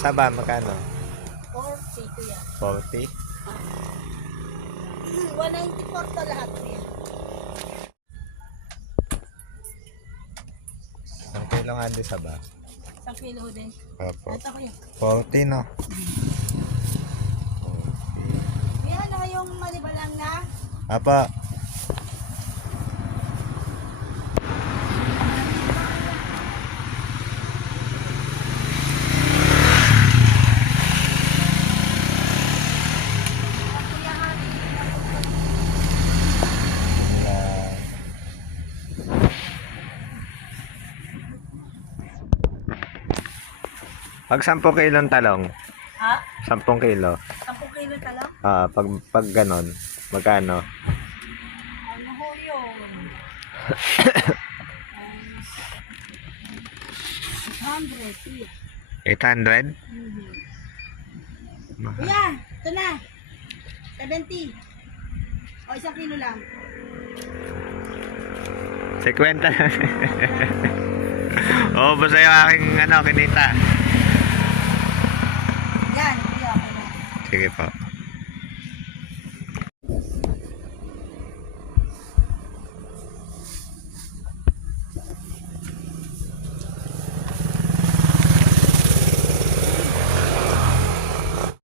Saba, magkano? 40 to yan. 40? 194 to lahat to yan. Ang kilo nga din saba. 1 kilo din. Opo. Ito ko yan. 40, no? Yan na yung malibalang na. Apa. Pag 10 kilong talong, Ha? 10 kilo. 10 kilo talong? Pag ganon, magkano? Ano ho yun? 100. 800? Kuya, ito na. 70. O, 1 kilo lang. 50. Oh, basta yung aking kinita. Yan, kuya. Sige po.